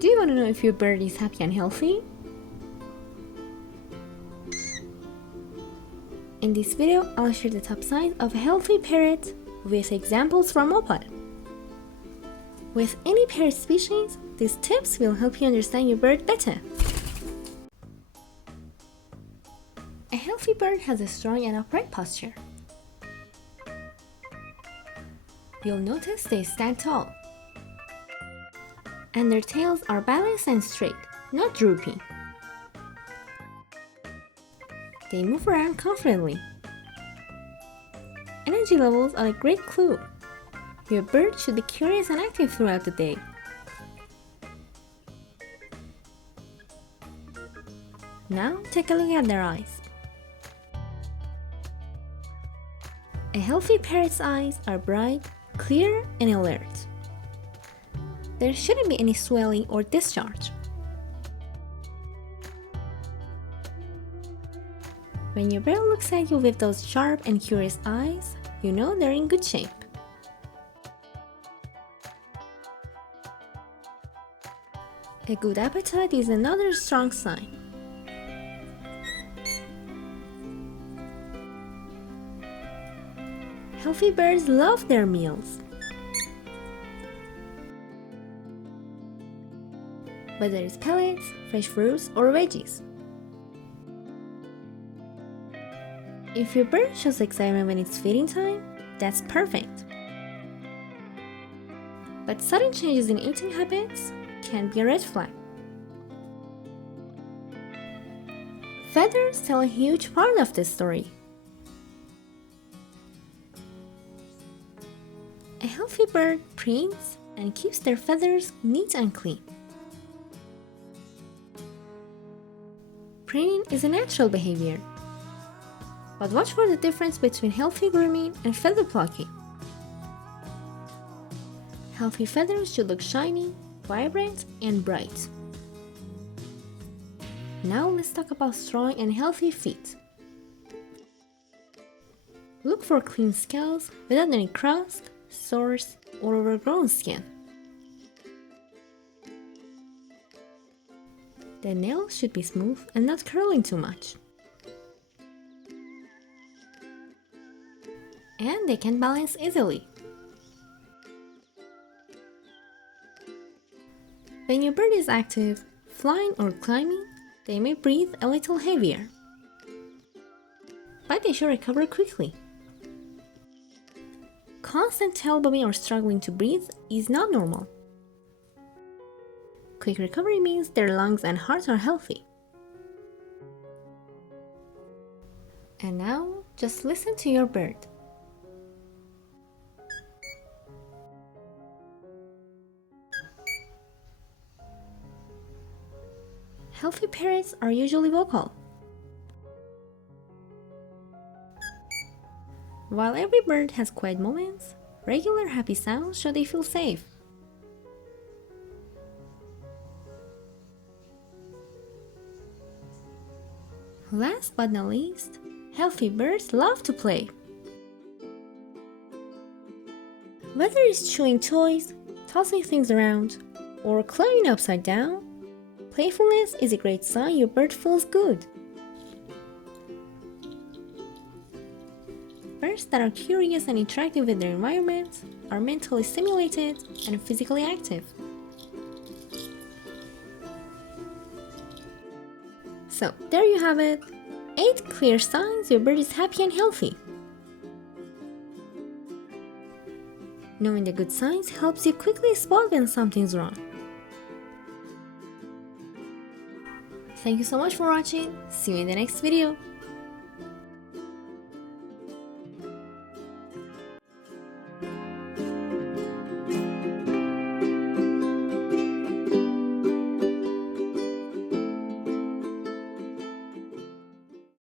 Do you want to know if your bird is happy and healthy? In this video, I'll share the top signs of a healthy parrot with examples from Opal. With any parrot species, these tips will help you understand your bird better. A healthy bird has a strong and upright posture. You'll notice they stand tall, and their tails are balanced and straight, not droopy. They move around confidently. Energy levels are a great clue. Your bird should be curious and active throughout the day. Now take a look at their eyes. A healthy parrot's eyes are bright, clear, and alert. There shouldn't be any swelling or discharge. When your bird looks at you with those sharp and curious eyes, you know they're in good shape. A good appetite is another strong sign. Healthy birds love their meals. Whether it's pellets, fresh fruits, or veggies. If your bird shows excitement when it's feeding time, that's perfect. But sudden changes in eating habits can be a red flag. Feathers tell a huge part of this story. A healthy bird preens and keeps their feathers neat and clean. Preening is a natural behavior. But watch for the difference between healthy grooming and feather plucking. Healthy feathers should look shiny, vibrant, and bright. Now let's talk about strong and healthy feet. Look for clean scales without any crust, sores, or overgrown skin. The nails should be smooth and not curling too much. And they can balance easily. When your bird is active, flying or climbing, they may breathe a little heavier. But they should recover quickly. Constant tail bobbing or struggling to breathe is not normal. Quick recovery means their lungs and heart are healthy. And now, just listen to your bird. Healthy parrots are usually vocal. While every bird has quiet moments, regular happy sounds show they feel safe. Last but not least, healthy birds love to play. Whether it's chewing toys, tossing things around, or climbing upside down, playfulness is a great sign your bird feels good. Birds that are curious and interactive with their environment are mentally stimulated and physically active. So, there you have it. 8 clear signs your bird is happy and healthy. Knowing the good signs helps you quickly spot when something's wrong. Thank you so much for watching. See you in the next video.